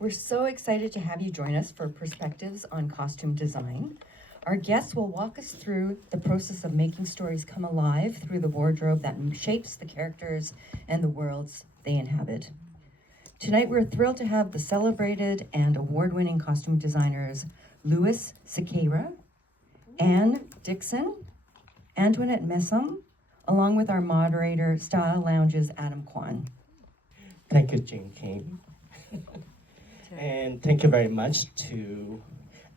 We're so excited to have you join us for Perspectives on Costume Design. Our guests will walk us through the process of making stories come alive through the wardrobe that shapes the characters and the worlds they inhabit. Tonight, we're thrilled to have the celebrated and award-winning costume designers Louis Sequeira, Anne Dixon, Antoinette Messam, along with our moderator, StylLounge's Adam Quang. Thank you, Jane King. And thank you very much to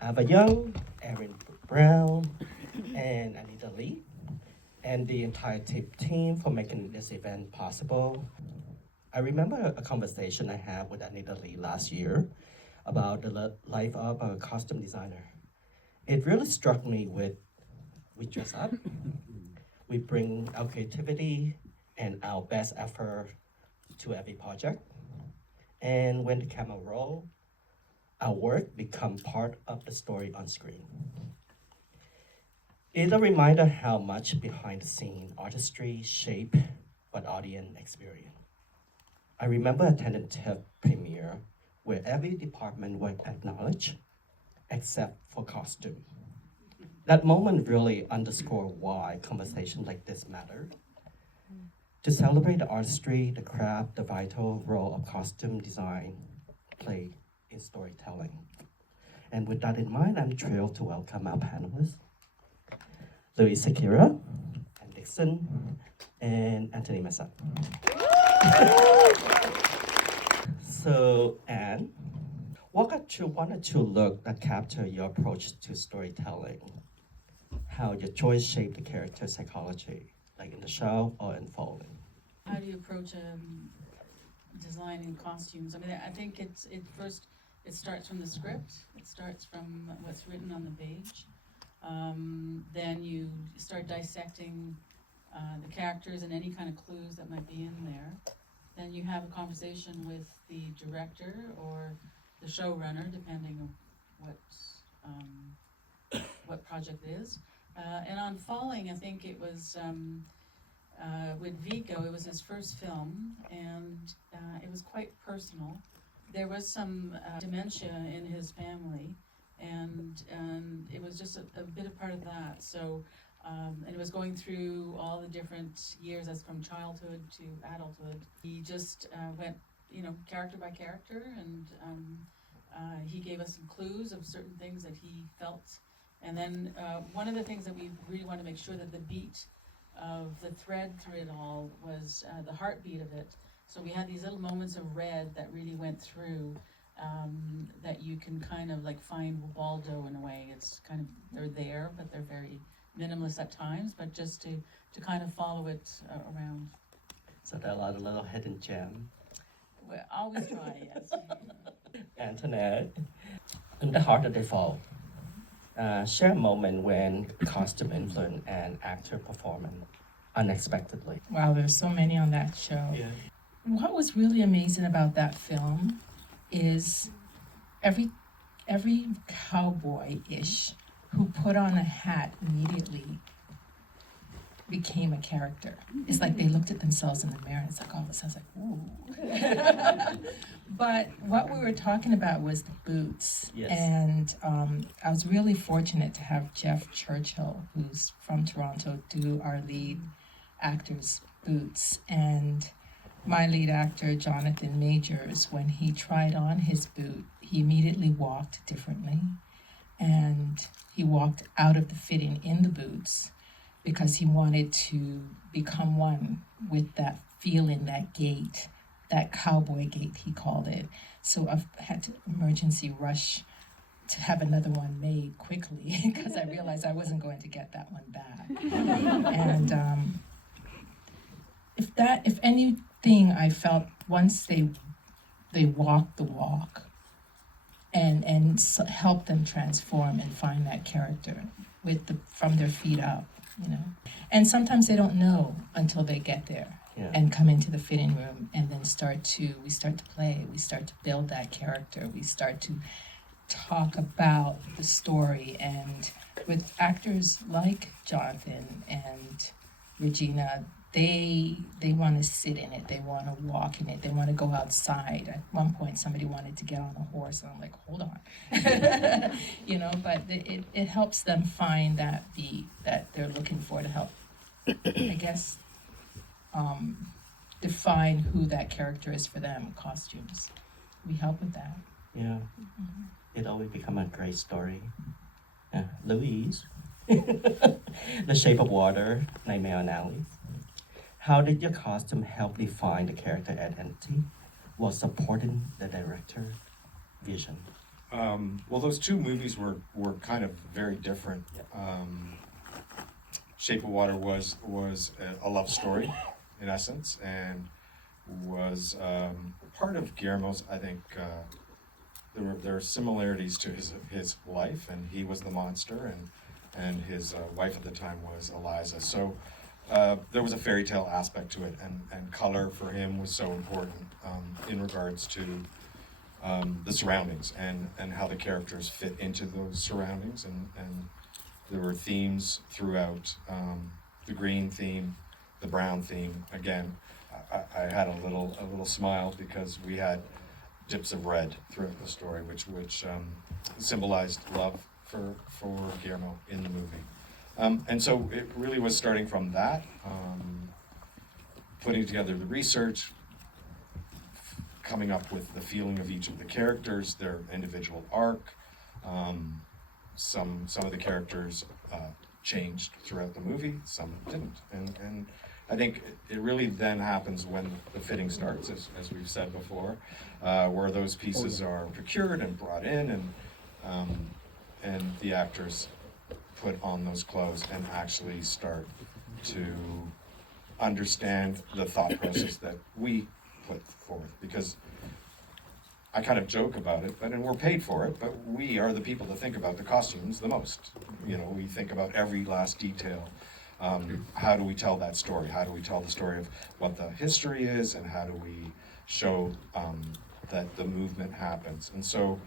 Ava Young, Erin Brown, and Anita Lee, and the entire TIFF team for making this event possible. I remember a conversation I had with Anita Lee last year about the life of a costume designer. It really struck me with, we dress up, we bring our creativity and our best effort to every project. And when the camera rolls, our work becomes part of the story on screen. It's a reminder how much behind the scene artistry shape what audience experience. I remember attending TIFF premiere where every department was acknowledged except for costume. That moment really underscored why conversations like this matter. To celebrate the artistry, the craft, the vital role of costume design play in storytelling. And with that in mind, I'm thrilled to welcome our panelists, Louis Sequeira, and Dixon, and Antoinette Messam. So, Anne, walk us through one or two looks that capture your approach to storytelling, how your choice shaped the character psychology, like in the show or in folding. How do you approach designing costumes? I mean, I think it starts from the script. It starts from what's written on the page. Then you start dissecting the characters and any kind of clues that might be in there. Then you have a conversation with the director or the showrunner, depending on what project it is. And on Falling, I think it was with Vigo. It was his first film, and it was quite personal. There was some dementia in his family, and it was just a bit of part of that. So, and it was going through all the different years, as from childhood to adulthood. He just went, character by character, and he gave us some clues of certain things that he felt. And then one of the things that we really want to make sure that the beat of the thread through it all was the heartbeat of it. So we had these little moments of red that really went through, that you can kind of like find Waldo in a way. It's kind of, they're there, but they're very minimalist at times, but just to kind of follow it around. So there are a lot of little hidden gems. Well, always try, yes. Antoinette, in the heart of the fall, share a moment when costume influence and actor performance unexpectedly. Wow, there's so many on that show. Yeah. What was really amazing about that film is every cowboy-ish who put on a hat immediately became a character. It's like they looked at themselves in the mirror and it's like all of a sudden it's like, ooh. But what we were talking about was the boots. Yes. And I was really fortunate to have Jeff Churchill, who's from Toronto, do our lead actor's boots. And my lead actor, Jonathan Majors, when he tried on his boot, he immediately walked differently. And he walked out of the fitting in the boots because he wanted to become one with that feeling, that gait, that cowboy gait, he called it. So I've had to emergency rush to have another one made quickly because I realized I wasn't going to get that one back. And if anything, I felt once they walked the walk and help them transform and find that character from their feet up, And sometimes they don't know until they get there. Yeah. And come into the fitting room and then we start to play, we start to build that character, we start to talk about the story. And with actors like Jonathan and Regina, they want to sit in it, they want to walk in it, they want to go outside. At one point, somebody wanted to get on a horse, and I'm like, hold on, you know. But it helps them find that beat that they're looking for to help, I guess, define who that character is for them. Costumes, we help with that. Yeah. It always become a great story. Louise, The Shape of Water, Nightmare on Alley. How did your costume help define the character identity while supporting the director vision? Well, those two movies were kind of very different. Shape of Water was a love story, in essence, and was part of Guillermo's. I think there are similarities to his life, and he was the monster, and his wife at the time was Eliza. So there was a fairy tale aspect to it, and color for him was so important in regards to the surroundings and how the characters fit into those surroundings, and there were themes throughout, the green theme, the brown theme. Again, I had a little smile because we had dips of red throughout the story, which symbolized love for Guillermo in the movie. And so it really was starting from that, putting together the research, coming up with the feeling of each of the characters, their individual arc. Some of the characters changed throughout the movie, some didn't. And I think it really then happens when the fitting starts, as we've said before, where those pieces are procured and brought in, and the actors put on those clothes and actually start to understand the thought process that we put forth. Because I kind of joke about it, and we're paid for it, but we are the people that think about the costumes the most. You know, we think about every last detail. How do we tell that story? How do we tell the story of what the history is, and how do we show that the movement happens? And so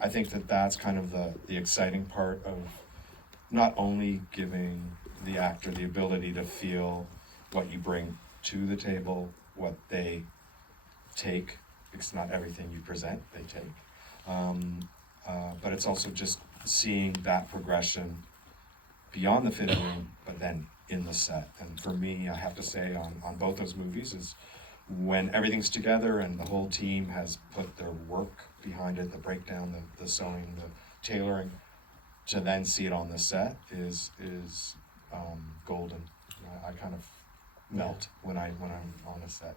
I think that that's kind of the exciting part of not only giving the actor the ability to feel what you bring to the table, what they take, because not everything you present they take, but it's also just seeing that progression beyond the fitting room, but then in the set. And for me, I have to say on both those movies is when everything's together and the whole team has put their work behind it, the breakdown, the sewing, the tailoring, to then see it on the set is golden. I kind of melt when I'm on a set.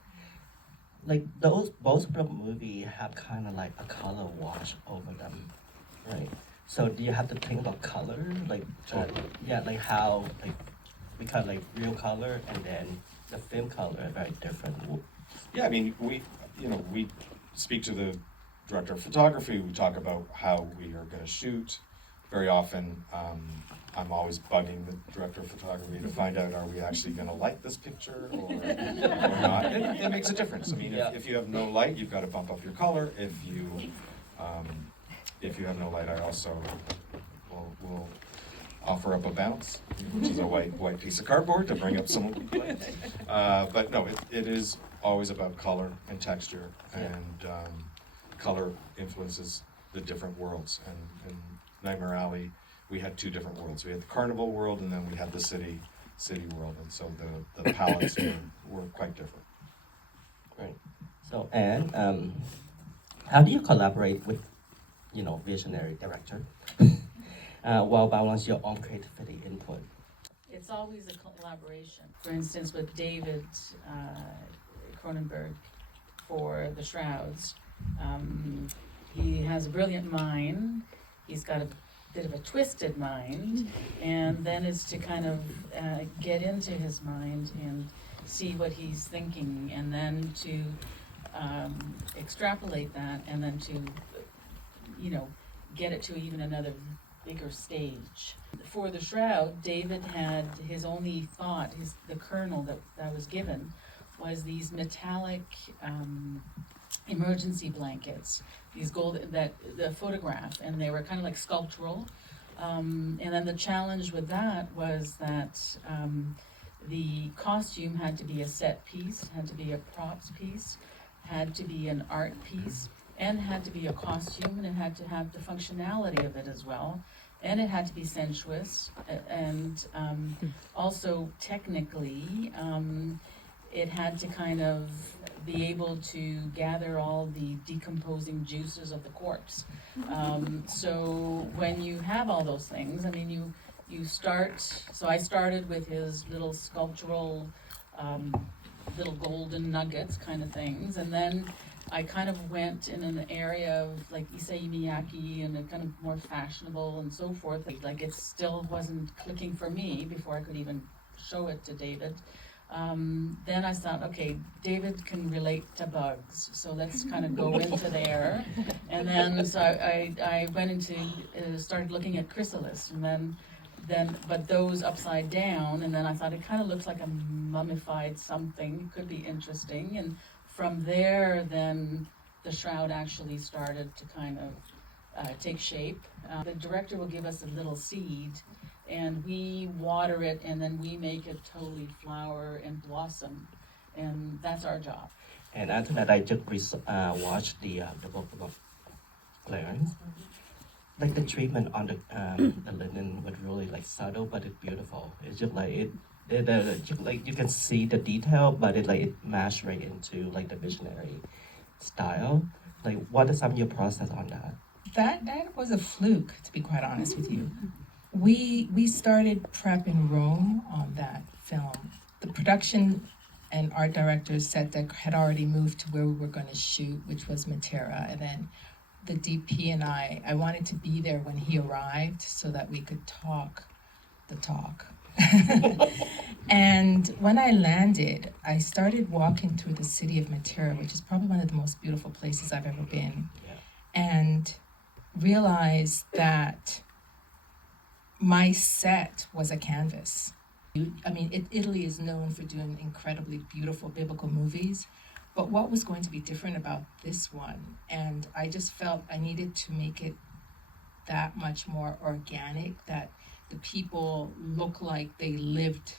Like both of the movie have kind of like a color wash over them, right? So do you have to think about color, like like how because like real color and then the film color are very different. Yeah, I mean we speak to the director of photography. We talk about how we are going to shoot. Very often, I'm always bugging the director of photography to find out, are we actually going to light this picture or not? It makes a difference. I mean, if you have no light, you've got to bump up your color. If you have no light, I also will offer up a bounce, which is a white piece of cardboard to bring up some light. But no, it is always about color and texture, and color influences the different worlds. And Nightmare Alley, we had two different worlds. We had the carnival world, and then we had the city world, and so the palettes were quite different. Right. So and how do you collaborate with visionary director while balance your own creativity input? It's always a collaboration. For instance, with David Cronenberg for the Shrouds, he has a brilliant mind. He's got a bit of a twisted mind, and then is to kind of get into his mind and see what he's thinking, and then to extrapolate that, and then to get it to even another bigger stage. For the Shroud, David had his only thought, the kernel that was given was these metallic emergency blankets, these the photograph, and they were kind of like sculptural. And then the challenge with that was that the costume had to be a set piece, had to be a props piece, had to be an art piece, and had to be a costume, and it had to have the functionality of it as well. And it had to be sensuous, and also technically, it had to kind of be able to gather all the decomposing juices of the corpse. So when you have all those things, I mean, you start, so I started with his little sculptural, little golden nuggets kind of things, and then I kind of went in an area of like Issei Miyake and a kind of more fashionable and so forth. Like it still wasn't clicking for me before I could even show it to David. Then I thought, okay, David can relate to bugs, so let's kind of go into there. And then so I went into, started looking at chrysalis, and then but those upside down, and then I thought it kind of looks like a mummified something, could be interesting. And from there, then the shroud actually started to kind of take shape. The director will give us a little seed, and we water it, and then we make it totally flower and blossom, and that's our job. And Antoinette, I just watched the book of Clarence. Like the treatment on the linen was really like subtle, but it's beautiful. It's just like just like you can see the detail, but it mashed right into like the visionary style. Like, what is some of your process on that? That was a fluke, to be quite honest with you. We started prep in Rome on that film. The production and art director said that had already moved to where we were going to shoot, which was Matera, and then the DP and I wanted to be there when he arrived so that we could talk the talk. And when I landed, I started walking through the city of Matera, which is probably one of the most beautiful places I've ever been, and realized that my set was a canvas. I mean, Italy is known for doing incredibly beautiful biblical movies, but what was going to be different about this one? And I just felt I needed to make it that much more organic, that the people look like they lived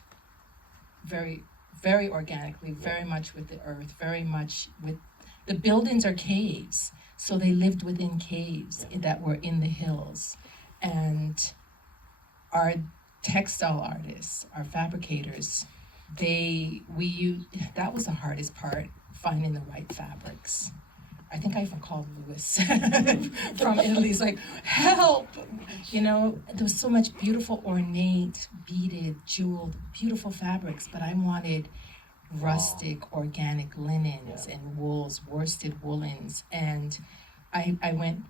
very, very organically, very much with the earth, very much with, the buildings are caves, so they lived within caves that were in the hills. And our textile artists, our fabricators, that was the hardest part, finding the right fabrics. I think I even called Louis from Italy. He's like, help! You know, there was so much beautiful, ornate, beaded, jeweled, beautiful fabrics, but I wanted rustic, organic linens and wools, worsted woolens. And I went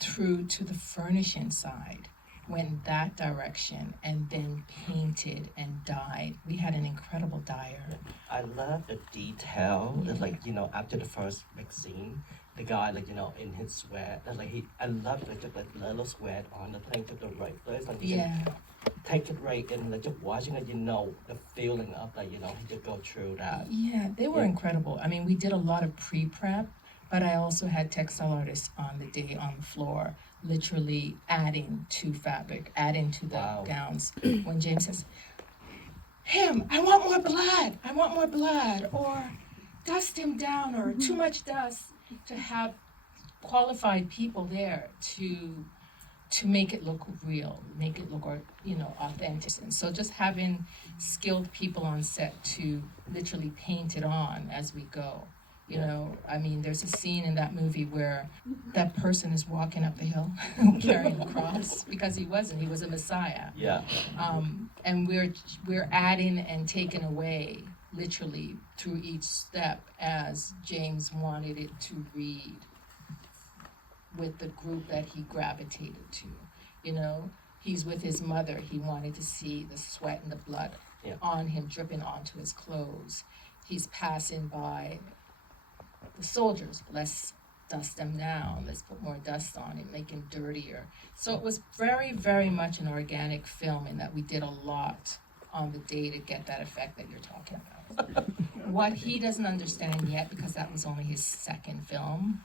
through to the furnishing side, went that direction, and then painted and dyed. We had an incredible dyer. I love the detail. It's like, after the first big scene, the guy, in his sweat, I love like the little sweat on the plane to the right place. Like, you can take it right in, like, just watching it, the feeling of, like, he just go through that. Yeah, they were incredible. I mean, we did a lot of pre-prep, but I also had textile artists on the day on the floor, literally adding to fabric, adding to the gowns. When James says, him, I want more blood, or dust him down, or too much dust, to have qualified people there to make it look real, make it look, authentic. And so just having skilled people on set to literally paint it on as we go. I mean, there's a scene in that movie where that person is walking up the hill carrying a cross, because he was a Messiah. Yeah. And we're adding and taking away literally through each step as James wanted it to read with the group that he gravitated to. He's with his mother. He wanted to see the sweat and the blood on him dripping onto his clothes. He's passing by the soldiers. Let's dust them down. Let's put more dust on him, make him dirtier. So it was very, very much an organic film in that we did a lot on the day to get that effect that you're talking about. What he doesn't understand yet, because that was only his second film,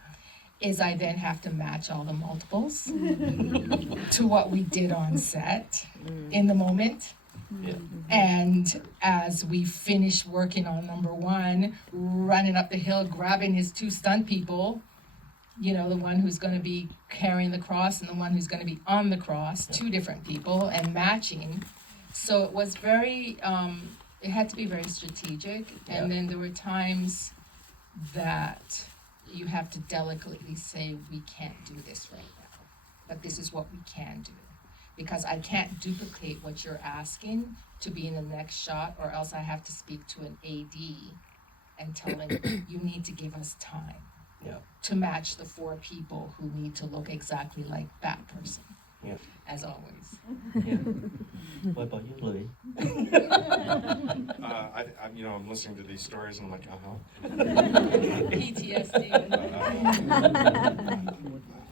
is I then have to match all the multiples to what we did on set in the moment. Yeah. And as we finished working on number one, running up the hill, grabbing his two stunt people, you know, the one who's going to be carrying the cross and the one who's going to be on the cross, two different people, and matching. So it was very, it had to be very strategic. And then there were times that you have to delicately say, we can't do this right now, but this is what we can do. Because I can't duplicate what you're asking to be in the next shot, or else I have to speak to an AD and tell him, you need to give us time to match the 4 people who need to look exactly like that person. Yeah. As always. Yeah. What about you, Louis? I'm listening to these stories and I'm like, PTSD.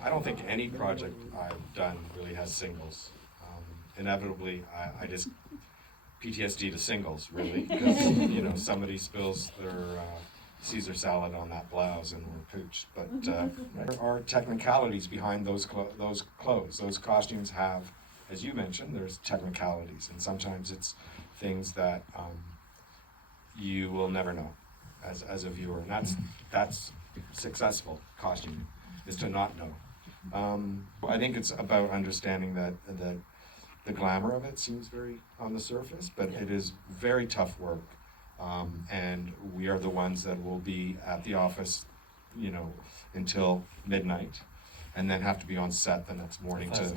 I don't think any project I've done really has singles. Inevitably, I just PTSD to singles, really, because somebody spills their Caesar salad on that blouse and we're pooched. But there are technicalities behind those clothes. Those costumes have, as you mentioned, there's technicalities, and sometimes it's things that you will never know as a viewer, and that's successful costuming, is to not know. I think it's about understanding that the glamour of it seems very on the surface, but it is very tough work. And we are the ones that will be at the office, until midnight, and then have to be on set the next morning to,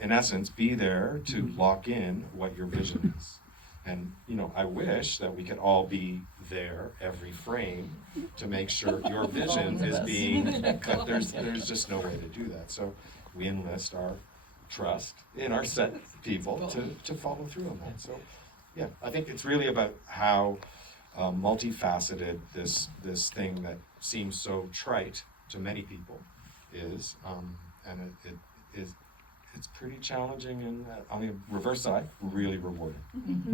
in essence, be there to lock in what your vision is. And, I wish that we could all be there every frame to make sure your vision is being, but there's just no way to do that. So we enlist our trust in our set people to follow through on that. So, yeah, I think it's really about how multifaceted this thing that seems so trite to many people is, and it's pretty challenging, and on the reverse side, really rewarding.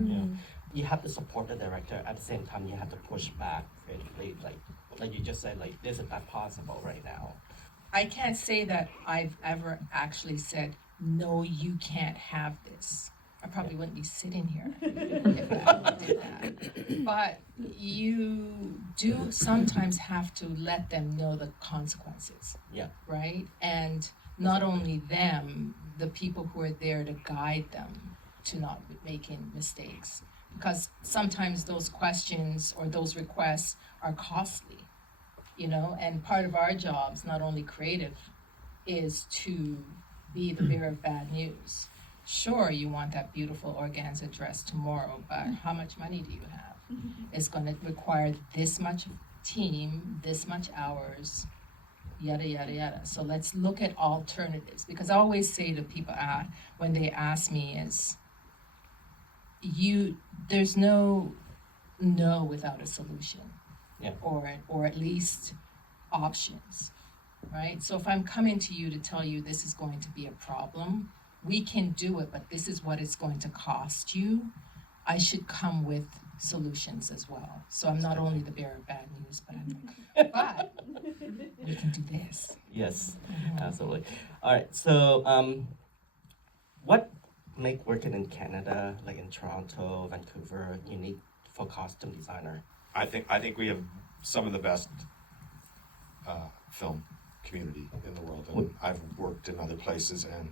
Yeah. You have to support the director, at the same time you have to push back creatively, like you just said, like, this is not possible right now. I can't say that I've ever actually said, no, you can't have this. I probably wouldn't be sitting here if I did that. But you do sometimes have to let them know the consequences. Yeah. Right? And not only them, the people who are there to guide them to not making mistakes. Because sometimes those questions or those requests are costly, and part of our jobs, not only creative, is to be the bearer of bad news. Sure, you want that beautiful organza dress tomorrow, but how much money do you have? It's going to require this much team, this much hours, yada, yada, yada. So let's look at alternatives. Because I always say to people when they ask me is, there's no without a solution. Yeah. Or at least options, right? So if I'm coming to you to tell you this is going to be a problem, we can do it, but this is what it's going to cost you, I should come with solutions as well. So I'm not only the bearer of bad news, but we can do this. Yes, absolutely. All right, so what make working in Canada, like in Toronto, Vancouver, unique for costume designer? I think we have some of the best film community in the world, and I've worked in other places, and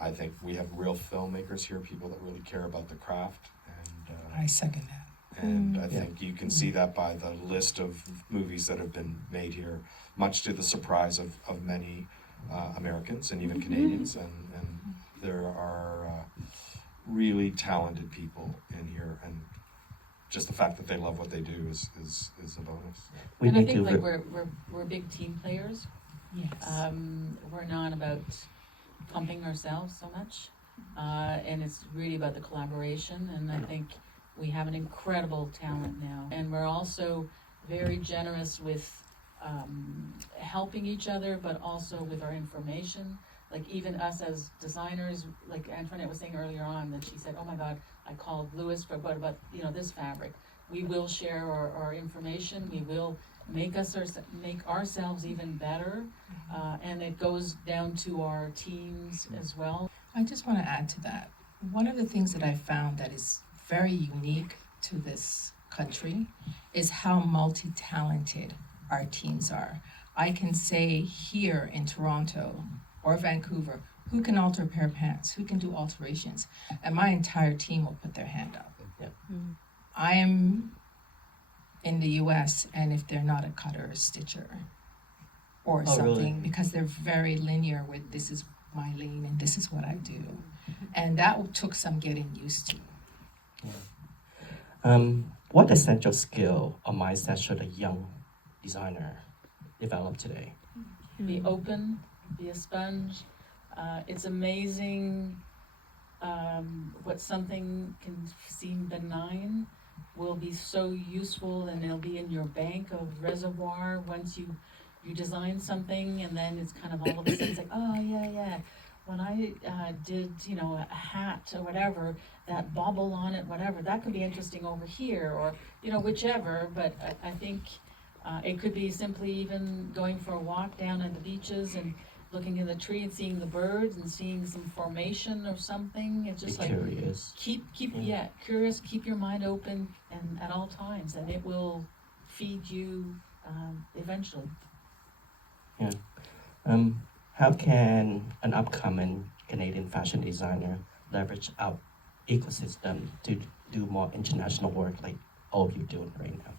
I think we have real filmmakers here, people that really care about the craft, and I second that. And I think you can see that by the list of movies that have been made here, much to the surprise of many Americans and even Canadians, and there are really talented people in here, and just the fact that they love what they do is a bonus. And I think we're big team players. Yes. We're not about pumping ourselves so much, and it's really about the collaboration, and I think we have an incredible talent now, and we're also very generous with helping each other, but also with our information. Like even us as designers, like Antoinette was saying earlier on, that she said, oh my God, I called Louis for what about this fabric. We will share our information, we will make ourselves even better, and it goes down to our teams as well. I just want to add to that. One of the things that I found that is very unique to this country is how multi-talented our teams are. I can say here in Toronto or Vancouver, who can alter a pair of pants, who can do alterations, and my entire team will put their hand up. Yeah. I am in the US, and if they're not a cutter or stitcher or Oh, something, really? because they're very linear with this is my lane and this is what I do. And that took some getting used to. What essential skill or mindset should a young designer develop today? Be open, be a sponge. It's amazing what something can seem benign will be so useful, and it'll be in your bank of reservoir once you design something, and then it's kind of all of a sudden it's like, oh yeah, when I did, you know, a hat or whatever, that bobble on it, whatever, that could be interesting over here, or, you know, whichever, but I think it could be simply even going for a walk down at the beaches and looking in the tree and seeing the birds and seeing some formation or something. It's Be just like, curious. keep curious, keep your mind open and at all times, and it will feed you eventually. How can an upcoming Canadian fashion designer leverage our ecosystem to do more international work like all you're doing right now?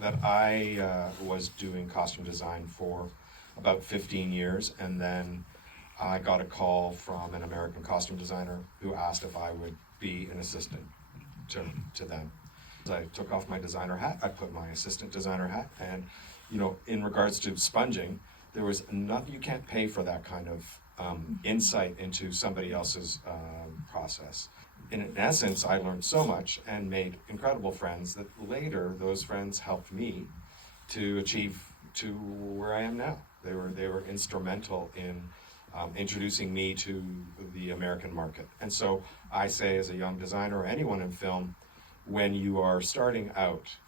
That I was doing costume design for about 15 years, and then I got a call from an American costume designer who asked if I would be an assistant to them. I took off my designer hat, I put my assistant designer hat, and you know, in regards to sponging, there was nothing, you can't pay for that kind of insight into somebody else's process. In essence, I learned so much and made incredible friends that later those friends helped me to achieve to where I am now. They were instrumental in introducing me to the American market. And so I say, as a young designer or anyone in film, when you are starting out,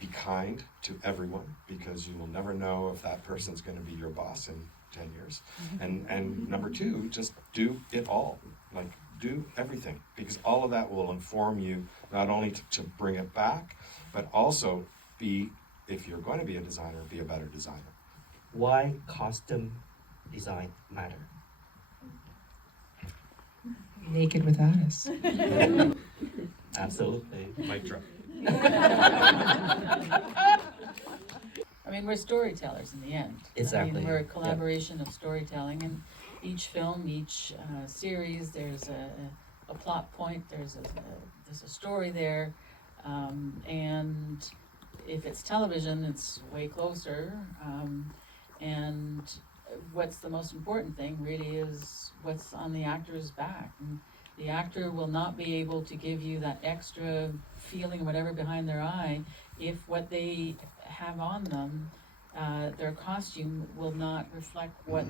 be kind to everyone, because you will never know if that person's going to be your boss in 10 years. And number two, just do it all. Like, do everything, because all of that will inform you not only to bring it back, but also be, if you're going to be a designer, be a better designer. Why costume design matter? Naked without us. Absolutely. Mic drop. I mean, we're storytellers in the end. Exactly. I mean, we're a collaboration of storytelling, and each film, each series, there's a plot point, there's a story there, and if it's television, it's way closer, and what's the most important thing really is what's on the actor's back. And the actor will not be able to give you that extra feeling, whatever, behind their eye if what they have on them, their costume will not reflect what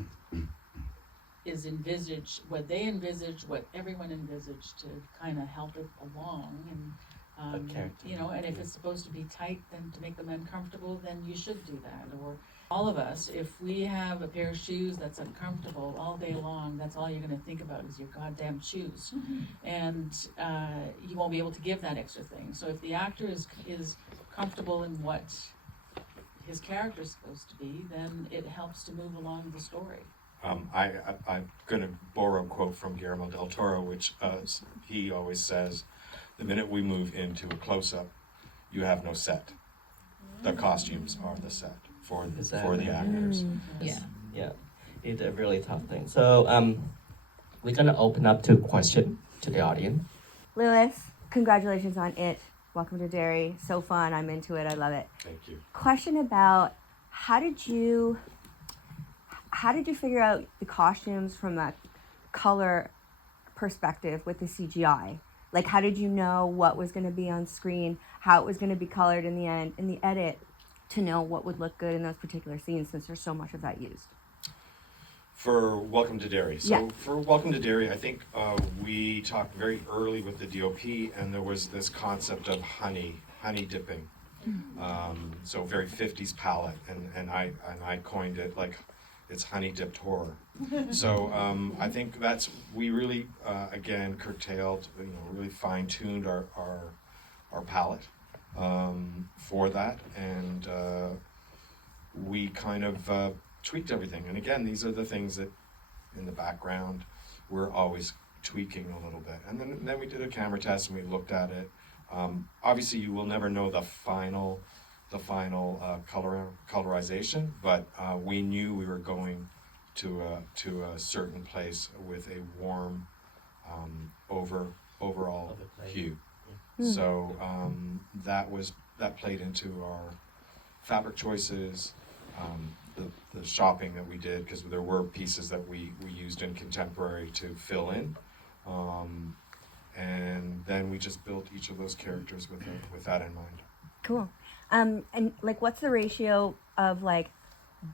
is envisaged, what they envisage, what everyone envisaged, to kind of help it along. And you know, and if it's supposed to be tight, then to make them uncomfortable, then you should do that. Or all of us, if we have a pair of shoes that's uncomfortable all day long, that's all you're going to think about is your goddamn shoes. And you won't be able to give that extra thing. So if the actor is comfortable in what his character is supposed to be, then it helps to move along the story. I'm going to borrow a quote from Guillermo del Toro, which he always says, the minute we move into a close-up, you have no set. The costumes are the set for the actors. Yeah. Yeah, it's a really tough thing. So we're gonna open up to question to the audience. Lewis, congratulations on it. Welcome to Derry. So fun. I'm into it. I love it. Thank you. Question about how did you figure out the costumes from a color perspective with the CGI? Like, how did you know what was going to be on screen, how it was going to be colored in the end, in the edit, to know what would look good in those particular scenes, since there's so much of that used? For Welcome to Derry. So Yeah. for Welcome to Derry, I think we talked very early with the DOP, and there was this concept of honey dipping. So very 50s palette, and I coined it like it's honey dipped horror. So I think we really again curtailed, really fine tuned our palette for that, and we kind of tweaked everything. And again, these are the things that in the background we're always tweaking a little bit. And then we did a camera test and we looked at it. Obviously, you will never know the final colorization, but we knew we were going to a certain place with a warm overall hue. So that played into our fabric choices, the shopping that we did, because there were pieces that we used in contemporary to fill in, and then we just built each of those characters with that in mind. Cool. And like, what's the ratio of like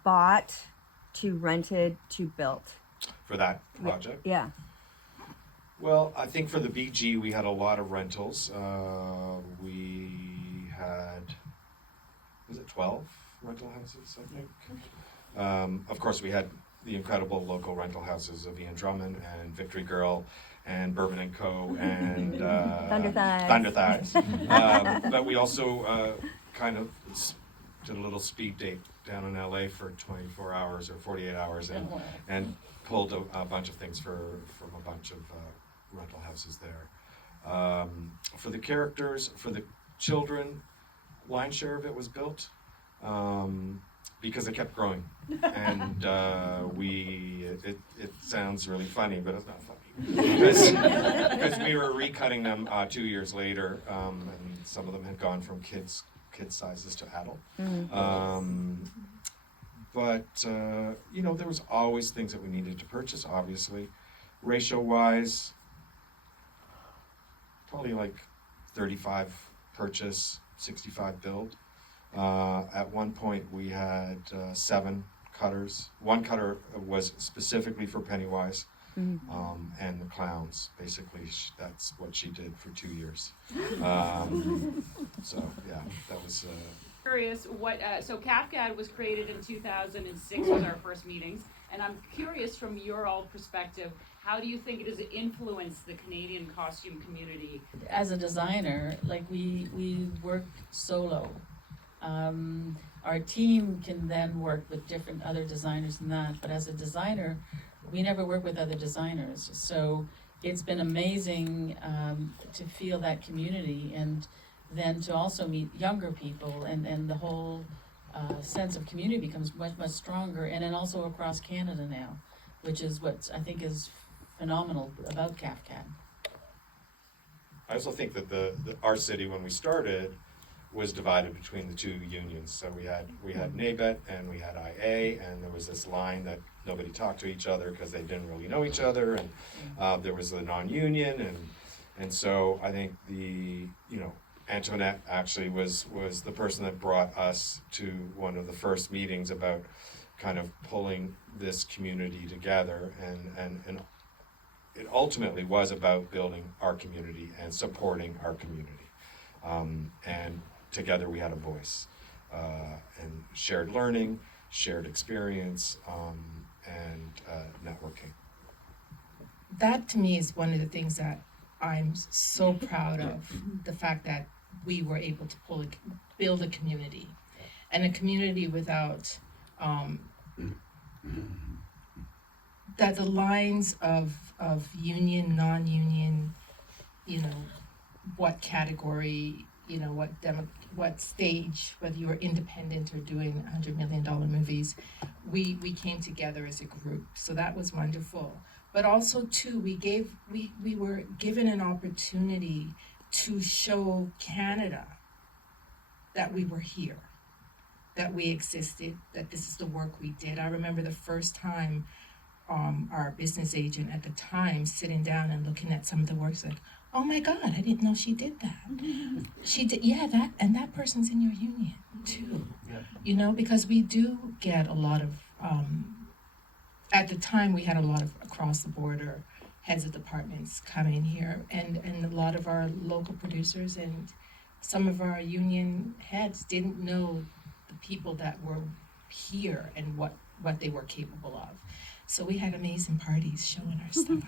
bought to rented to built? For that project? Yeah. Well, I think for the BG, we had a lot of rentals. We had, was it 12 rental houses, I think? Of course, we had the incredible local rental houses of Ian Drummond and Victory Girl and Bourbon and Co. and Thunder Thighs. But we also kind of did a little speed date down in LA for 24 hours or 48 hours and pulled a bunch of things from a bunch of rental houses there. For the characters, for the children, lion's share of it was built because it kept growing, and it sounds really funny, but it's not funny because we were recutting them 2 years later, and some of them had gone from kids sizes to adult. But there was always things that we needed to purchase, obviously. Ratio wise, probably like 35 purchase, 65 build. At one point we had 7 cutters. One cutter was specifically for Pennywise, and the clowns. Basically, that's what she did for 2 years. So yeah, that was. Curious what so CAFCAD was created in 2006 was our first meetings, and I'm curious from your all perspective, how do you think it has influenced the Canadian costume community? As a designer, like we work solo. Our team can then work with different other designers and that, but as a designer, we never work with other designers. So it's been amazing to feel that community, and then to also meet younger people, and the whole sense of community becomes much, much stronger, and then also across Canada now, which is what I think is phenomenal about CAFCAD. I also think that our city, when we started, was divided between the 2 unions. So we had NABET and we had IA, and there was this line that nobody talked to each other because they didn't really know each other, and there was the non-union, and so I think Antoinette actually was the person that brought us to one of the first meetings about kind of pulling this community together, and it ultimately was about building our community and supporting our community, and together we had a voice, and shared learning, shared experience, and networking. That to me is one of the things that I'm so proud of, the fact that we were able to build a community, and a community without that the lines of union, non-union, what category, what stage, whether you were independent or doing $100 million movies, we came together as a group. So that was wonderful. But also too, we were given an opportunity to show Canada that we were here, that we existed, that this is the work we did. I remember the first time our business agent at the time sitting down and looking at some of the works, like, oh my God, I didn't know she did that. She did, yeah, that person's in your union too. Yeah. Because we do get a lot of, at the time we had a lot of across the border heads of departments coming here, and a lot of our local producers and some of our union heads didn't know the people that were here and what they were capable of. So we had amazing parties showing our stuff.